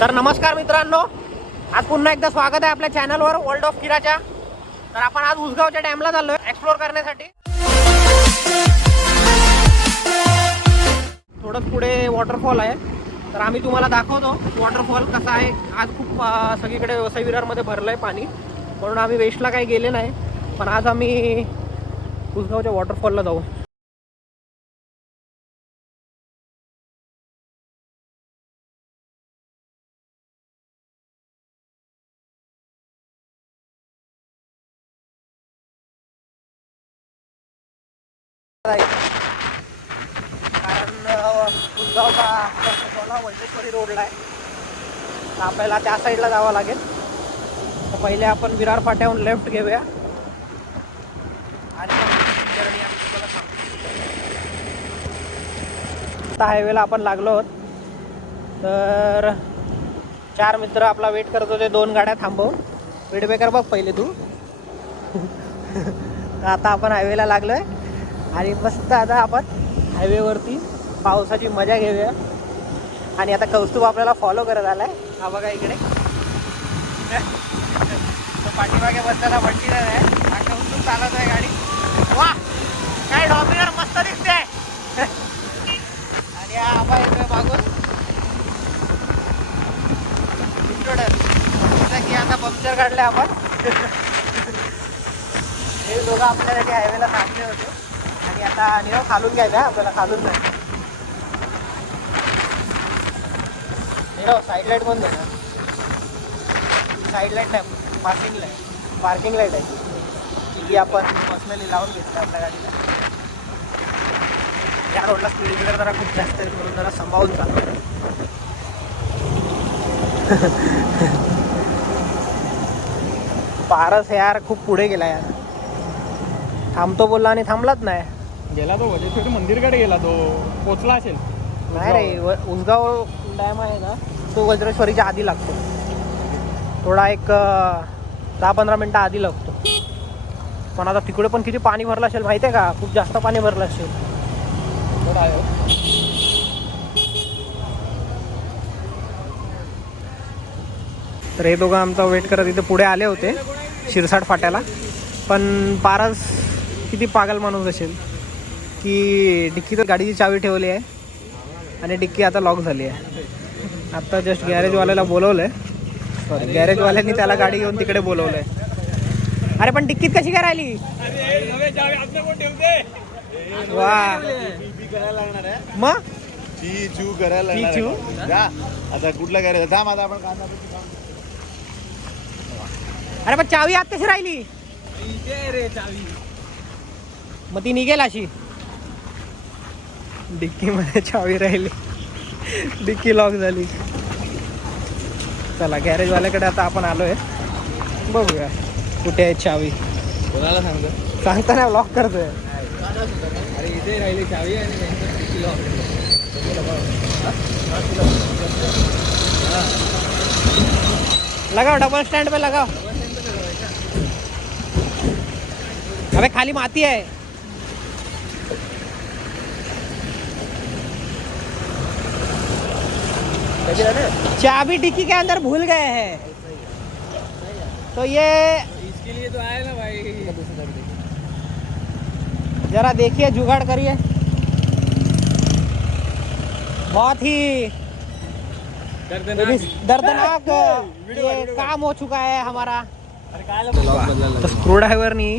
तर नमस्कार मित्रांनो, आज पुन्हा एकदा स्वागत आहे आपल्या चॅनलवर वर्ल्ड ऑफ किराच्या। तर आपण आज उसगावच्या डॅमला चाललोय एक्सप्लोर करण्यासाठी। थोडंच पुढे वॉटरफॉल आहे, तर आम्ही तुम्हाला दाखवतो वॉटरफॉल कसा आहे। आज खूप सगळीकडे वसई विरारमध्ये भरलंय पाणी, म्हणून आम्ही वेस्टला काही गेले नाही, पण आज आम्ही उसगावच्या वॉटरफॉलला जाऊ। कारण उसगावचा वल्लेश्वरी रोडला आहे, तर आपल्याला त्या साईडला जावं लागेल। तर पहिले आपण विरार फाट्याहून लेफ्ट घेऊया आणि जर्नी आम्ही तुम्हाला सांगतो। आता हायवेला आपण लागलो आहोत, तर 4 मित्र आपला वेट करत होते 2 गाड्या थांबवून। स्पीडब्रेकर बघ पहिले तू। तर आता आपण हायवेला लागलोय आणि मस्त आता आपण हायवेवरती पावसाची मजा घेऊया। आणि आता कौस्तुभ आपल्याला फॉलो करत आलाय, हा बघा इकडे तो पाठीमागे बसलेला भट्टी आहे, हा कौस्तुभ चालत आहे गाडी। वा काय डॉमिनर मस्त दिसते। आणि हा आबा येतोय मागून की आता पंक्चर काढले आपण। हे दोघं आपल्यासाठी हायवेला थांबले होते आणि आता निरव खालून घ्यायचा आपल्याला, खालून नाही निरव। साईड लाईट बंद आहे ना? साईड लाईट नाही, पार्किंग लाईट आहे जी आपण पर्सनली लावून घेतली आपल्या गाडीला। या रोडला स्पीड ब्रेकर जरा खूप जास्त आहे, म्हणून जरा सांभाळून चालू। पारस यार खूप पुढे गेला यार, थांबतो बोलला आणि थांबलाच नाही। गेला तो वजेश्वरी मंदिरकडे गेला, तो पोचला असेल। नाही रे, उसगाव डॅम आहे ना तो वज्रेश्वरीच्या आधी लागतो, थोडा एक 10-15 मिनटं आधी लागतो। पण आता तिकडे पण किती पाणी भरलं असेल माहिती आहे का? खूप जास्त पाणी भरलं असेल। तर हे दोघं आमचा वेट करत इथे पुढे आले होते शिरसाट फाट्याला, पण पारस किती पागल माणूस असेल की डिक्कीत गाडीची चावी ठेवली आहे आणि डिक्की आता लॉक झाली आहे। आता जस्ट गॅरेजवाल्याला बोलवलं आहे, सॉरी गॅरेजवाल्यांनी त्याला गाडी घेऊन तिकडे बोलवलं आहे। अरे पण डिक्कीत कशी काय राहिली? वा मग आता कुठला गॅरेज थांब, आता आपण कांदा। अरे पण चावी आत कशी राहिली? रे चावी मग ती निघेल अशी। डिक्की मध्ये चावी राहिली, डिक्की लॉक झाली। चला गॅरेजवाल्याकडे आता आपण आलोय, बघूया कुठे आहे चावी। कोणाला सांगतो? सांगता नाही, लॉक करतोय। अरे इथे राहिली चावी आणि त्यांचं डिक्की लॉक। लगाओ, डबल स्टैंड पे लगाओ। अबे खाली माती है। चाबी डिक्की के अंदर भूल गए हैं, तो ये इसके लिए तो आया ना भाई। जरा देखिए, जुगाड़ करिए। बहुत ही दर्दनाक ये काम हो चुका है हमारा। तर स्क्रू ड्रायव्हरनी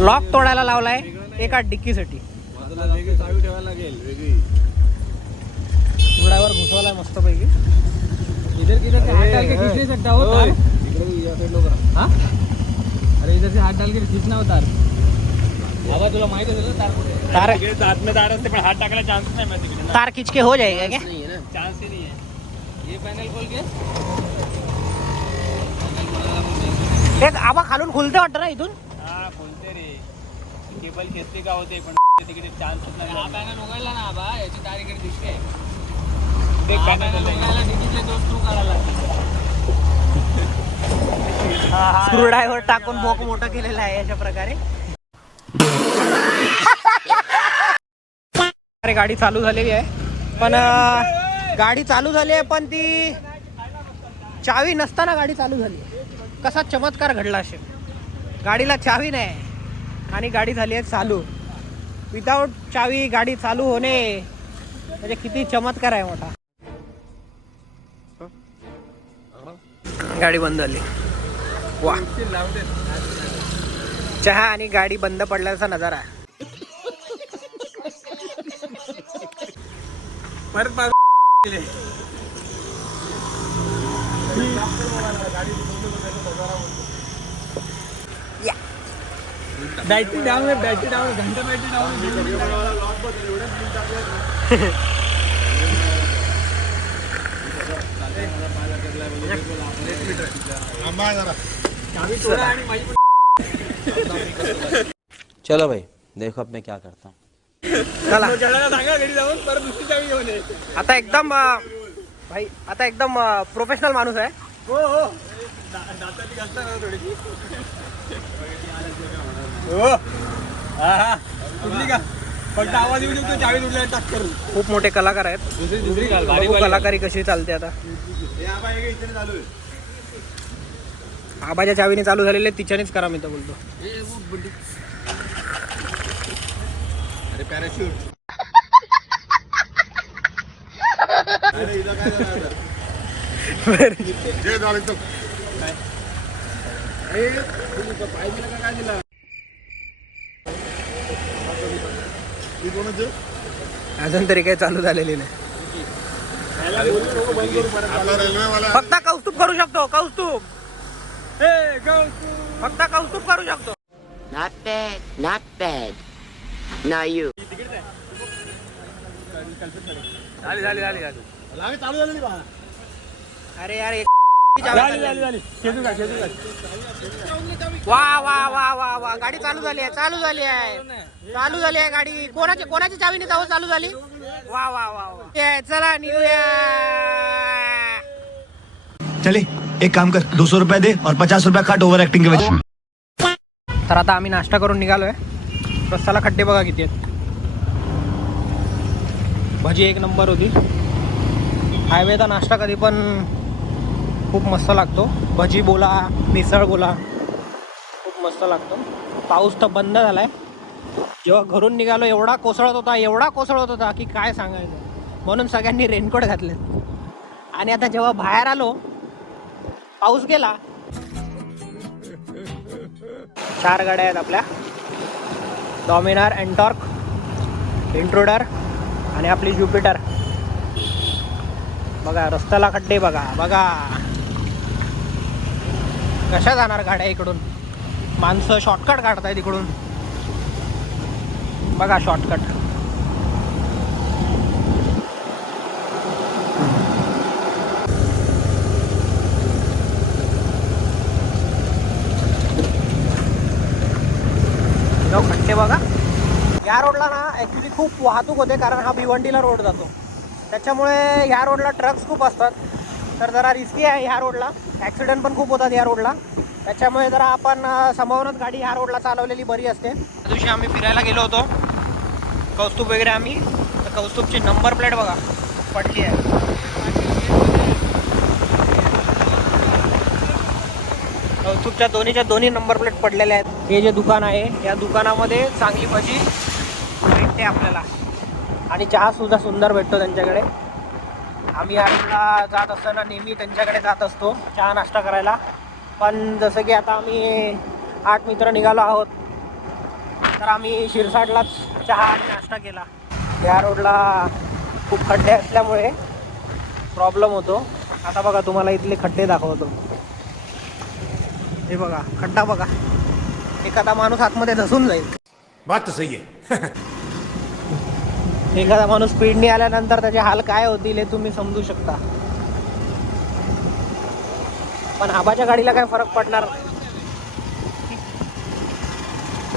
लॉक तोडायला लावलाय एका डिक्कीसाठी। चावी ठेवायला लागेल वेगळी। स्क्रू ड्रायव्हर घुसवलाय मस्त पैकी। इधर किधर से हाथ डाल के खींच नहीं सकता हो तार। हाँ अरे इधर से हाथ डाल के खींचना हो तार। बाबा तुला माहित असेल ना तार कुठे? तार हात में तार असते, पण हात टाकायला चान्स नाही माहिती तिकडे। तार खींच के हो जाएगा क्या? चान्स ही नहीं है। ये पैनल खोल के एक आबा खालून खुलते वाटतं ना इथून। हा खोलते रे, केबल खेचते का होते, पण तिकडे चान्स नाही। हा पॅनल उघडला ना आबा, याची तार इकडे दिसते। ते पॅनल उघडायला डिक्कीतले तो स्क्रू काढायला स्क्रू ड्रायव्हर टाकून बोक मोठं केलेलं आहे अशा प्रकारे। अरे गाडी चालू झालेली आहे, पण गाडी चालू झाली आहे पण ती चावी नसताना गाडी चालू झाली. कसा चमत्कार घडला असेल. गाडीला चावी नाही आणि गाडी झाली आहे चालू. विदाऊट चावी गाडी चालू होणे म्हणजे किती चमत्कार आहे मोठा. गाडी बंद झाली. वा, चहा आणि गाडी बंद पडल्याचा नजारा. परत बॅटरी डाऊन आहे, बॅटरी डाऊन, घंटा बॅटरी डाऊन. चलो भाई देखो अब मैं क्या करता हूँ. चला सांगा घरी जाऊन परत दुसरी चावी घेऊन ये. आता एकदम भाई आता एकदम प्रोफेशनल माणूस आहे. हो हो, दाताची घालता ना थोडीशी. हो हा, कुठली का फक्त आवाज येऊ शकतो चावी तुटल्या टाक करून. खूप मोठे कलाकार आहेत. दुसरी बघू कलाकारी कशी चालते आता. आबाच्या चावीने चालू झालेले तिच्यानेच करा मी तर बोलतो. अरे पॅराशूट. अजून तरी काही चालू झालेली नाही. फक्त कौस्तुभ करू शकतो. कौस्तुभ फक्त कौस्तुभ करू शकतो. Not bad, not bad. Now you. अरे यार खेचू का वा वा वा वा वा, गाडी चालू झाली आहे. चालू झाली आहे गाडी. कोणाच्या चावीने जाऊ चालू झाली. वा वा वा वा. चला निघूया. चले एक काम कर 200 रुपये दे और 50 रुपये काट ओव्हर ऍक्टिंग के वजह. तर आता आम्ही नाश्ता करून निघालोय. रस्त्याला खड्डे बघा किती आहेत. भजी एक नंबर होती. हायवेचा नाश्ता कधी पण खूप मस्त लागतो. भजी बोला, मिसळ बोला, खूप मस्त लागतो. पाऊस तर बंद झालाय. जेव्हा घरून निघालो एवढा कोसळत होता की काय सांगायचं. म्हणून सगळ्यांनी रेनकोट घातले. आणि आता जेव्हा बाहेर आलो पाऊस गेला. 4 गाड्या आहेत आपल्या. डॉमिनार, एंटॉर्क, इंट्रोडर आणि आपली ज्युपिटर. बघा रस्त्याला खड्डे बघा कशा जाणार गाड्या इकडून. माणसं शॉर्टकट काढतायत इकडून. बघा शॉर्टकट. खड्डे बघा. या रोडला ना ॲक्च्युली खूप वाहतूक होते कारण हा भिवंडीला रोड जातो. त्याच्यामुळे ह्या रोडला ट्रक्स खूप असतात. तर जरा रिस्की आहे ह्या रोडला. ॲक्सिडेंट पण खूप होतात या रोडला. त्याच्यामुळे जरा आपण सांभाळूनच गाडी ह्या रोडला चालवलेली बरी असते. त्या दिवशी आम्ही फिरायला गेलो होतो कौस्तुभ वगैरे आम्ही. तर कौस्तुभची नंबर प्लेट बघा पडली आहे. कौस्तुभच्या दोन्ही नंबर प्लेट पडलेल्या आहेत. हे जे दुकान आहे या दुकानामध्ये चांगली भजी भेटते आपल्याला आणि चहा सुद्धा सुंदर भेटतो त्यांच्याकडे. आम्ही या रोडला जात असताना नेहमी त्यांच्याकडे जात असतो चहा नाश्ता करायला. पण जसं की आता आम्ही 8 मित्र निघालो आहोत तर आम्ही शिरसाटलाच चहा आणि नाश्ता केला. या रोडला खूप खड्डे असल्यामुळे प्रॉब्लेम होतो. आता बघा तुम्हाला इथले खड्डे दाखवतो. हे बघा खड्डा बघा. एखादा माणूस आतमध्ये धसून जाईल. बात तो सही है. एखादा माणूस स्पीडने आल्यानंतर त्याचे हाल काय होतील हे तुम्ही समजू शकता. पण आबाच्या गाडीला काय फरक पडणार.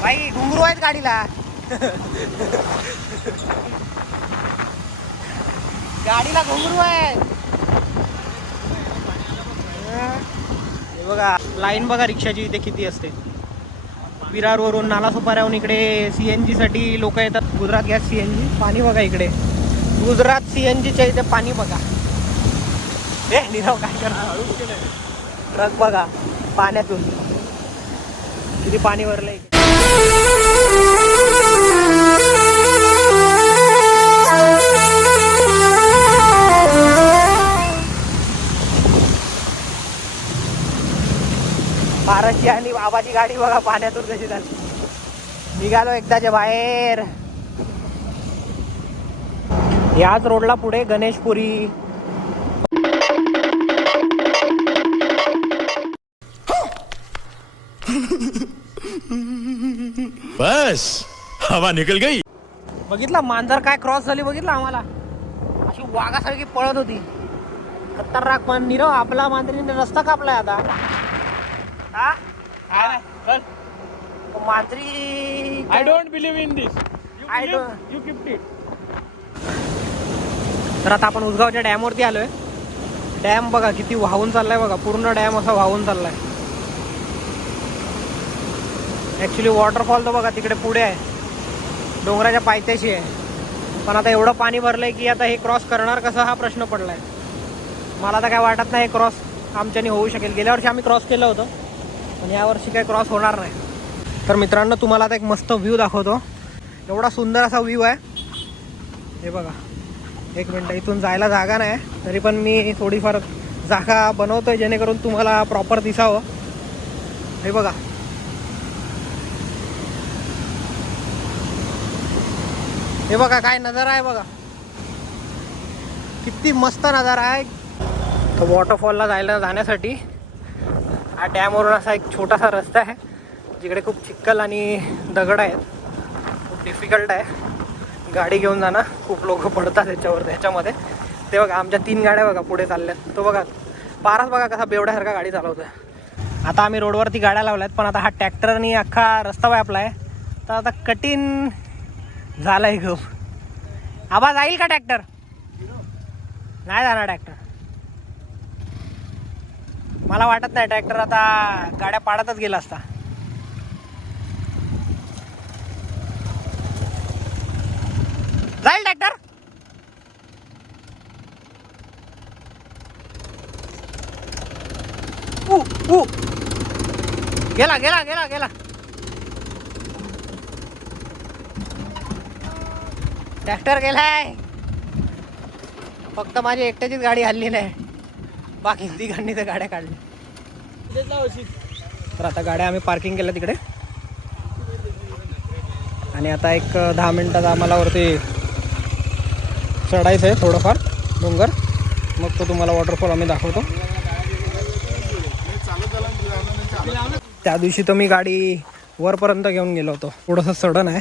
भाई घुंगरू आहेत गाडीला. गाडीला घुंगरू आहेत. हे बघा लाईन बघा रिक्षाची इथे किती असते. विरारवरून नालासोपाऱ्याहून इकडे CNG साठी लोक येतात. Gujarat gas CNG. पाणी बघा इकडे. गुजरात CNGच्या इथे पाणी बघा. ए नीरव काय करणार? ट्रक बघा पाण्यातून किती पाणी भरलंय. पारसची आणि बाबाची गाडी बघा पाण्यातून कशी झाली. निघालो एकदाच्या बाहेर. याच रोडला पुढे गणेशपुरी. बस हवा निकल गई. बघितला मांजर काय क्रॉस झाली बघितला आम्हाला. अशी वाघासारखी पळत होती. खतरनाक. पण नीरव आपला मांजरीने रस्ता कापलाय आता. हा मांजरी. I don't believe in this. I don't. You gift it. तर आता आपण उसगावच्या डॅमवरती आलोय. डॅम बघा किती वाहून चाललाय बघा. पूर्ण डॅम असा वाहून चाललाय. ॲक्च्युली वॉटरफॉल तर बघा तिकडे पुढे आहे, डोंगराच्या पायथ्याशी आहे. पण आता एवढं पाणी भरलंय की आता हे क्रॉस करणार कसं हा प्रश्न पडलाय. मला तर काय वाटत नाही हे क्रॉस आमच्यानी होऊ शकेल. गेल्या वर्षी आम्ही क्रॉस केलं होतं पण यावर्षी काही क्रॉस होणार नाही. तर मित्रांनो तुम्हाला आता एक मस्त व्ह्यू दाखवतो. एवढा सुंदर असा व्ह्यू आहे हे बघा. एक मिनटं, इथून जायला जागा नाही तरी पण मी थोडीफार जागा बनवतोय जेणेकरून तुम्हाला प्रॉपर दिसावं. हे बघा हे बघा काय नजारा आहे बघा. किती मस्त नजारा आहे. तर वॉटरफॉलला जाण्यासाठी हा डॅमवरून असा एक छोटासा रस्ता आहे जिकडे खूप चिखल आणि दगड आहेत. खूप डिफिकल्ट आहे गाडी घेऊन जाणं. खूप लोक पडतात ह्याच्यामध्ये. ते बघा आमच्या 3 गाड्या बघा पुढे चालल्यात. तो बघा पारस बघा कसा बेवड्यासारखा गाडी चालवतोय. आता आम्ही रोडवरती गाड्या लावल्यात पण आता हा ट्रॅक्टरनी अख्खा रस्ता व्यापला आहे. तर आता कठीण झालंय खूप. आबा जाईल का ट्रॅक्टर? नाही जाणार ट्रॅक्टर. मला वाटत नाही ट्रॅक्टर आता गाड्या पाडतच गेला असता. जाईल ट्रॅक्टर? गेला गेला गेला गेला. ट्रॅक्टर गेलाय. फक्त माझी एकट्याचीच गाडी हल्ली नाही, बाकी तिघांनी तर गाड्या काढल्या. तर आता गाड्या आम्ही पार्किंग केल्या तिकडे आणि आता एक 10 मिनिटात आम्हाला वरती चढायचं आहे थोडंफार डोंगर. मग तो तुम्हाला वॉटरफॉल आम्ही दाखवतो. त्या दिवशी तर मी गाडी वरपर्यंत घेऊन गेलो होतो. थोडंसं चढण आहे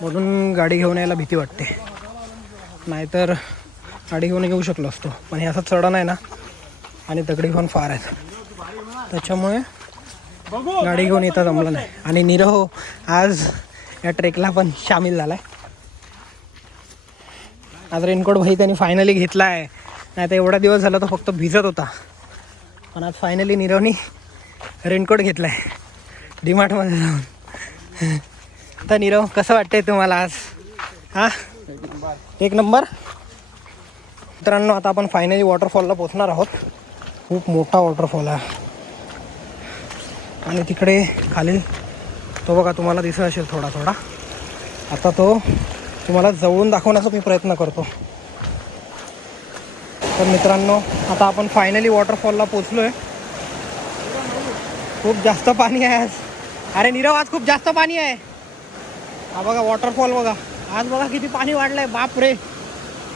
म्हणून गाडी घेऊन यायला भीती वाटते. नाहीतर गाडी घेऊन येऊ शकलो असतो पण हे असं चढण आहे ना आणि दगडी घेऊन फार आहेत त्याच्यामुळे गाडी घेऊन येता जमलं नाही. आणि नीरव आज या ट्रेकला पण सामील झाला आहे. आज रेनकोट भाई त्यांनी फायनली घेतला आहे. नाही तर एवढा दिवस झाला तो फक्त भिजत होता. पण आज फायनली नीरवनी रेनकोट घेतला आहे डीमार्टमध्ये जाऊन. तर नीरव कसं वाटतंय तुम्हाला आज? हां एक नंबर. मित्रांनो आता आपण फायनली वॉटरफॉलला पोचणार आहोत. खूप मोठा वॉटरफॉल आहे आणि तिकडे खाली तो बघा तुम्हाला दिसत असेल थोडा थोडा. आता तो तुम्हाला जवळून दाखवण्याचा मी प्रयत्न करतो. तर मित्रांनो आता आपण फायनली वॉटरफॉलला पोचलो आहे. खूप जास्त पाणी आहे आज. अरे नीरव आज खूप जास्त पाणी आहे. हा बघा वॉटरफॉल बघा. आज बघा किती पाणी वाढलं आहे. बाप रे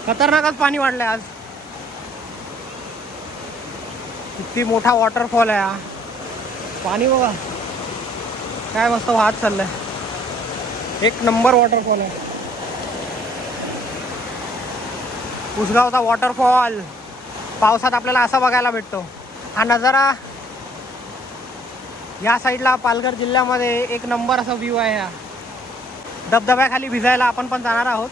खतरनाकच पाणी वाढलं आहे आज. किती मोठा वॉटरफॉल आहे हा. पाणी बघा काय मस्त वाहत चाललंय. एक नंबर वॉटरफॉल आहे उसगावचा वॉटरफॉल. पावसात आपल्याला असा बघायला भेटतो. हा नजारा या साईडला पालघर जिल्ह्यामध्ये एक नंबर असा व्ह्यू आहे. हा धबधब्याखाली भिजायला आपण पण जाणार आहोत.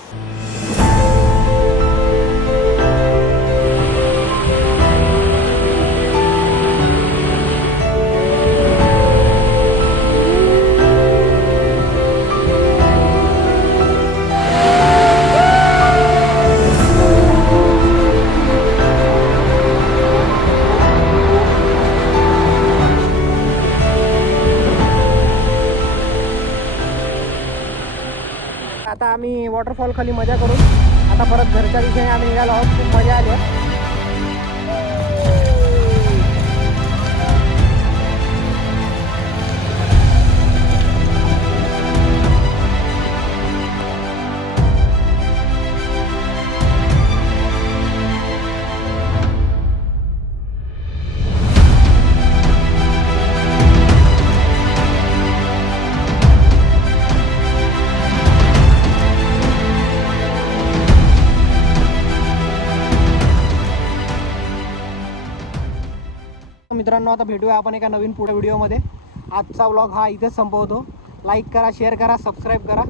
आम्ही वॉटरफॉल खाली मजा करून आता परत घरच्या दिशेने आम्ही निघालो आहोत. खूप मजा आली आहे. मित्रांनो आता भेटूया आपण एका नवीन पुढे व्हिडिओमध्ये. आजचा व्लॉग हा इथेच संपवतो. लाईक करा, शेअर करा, सबस्क्राईब करा.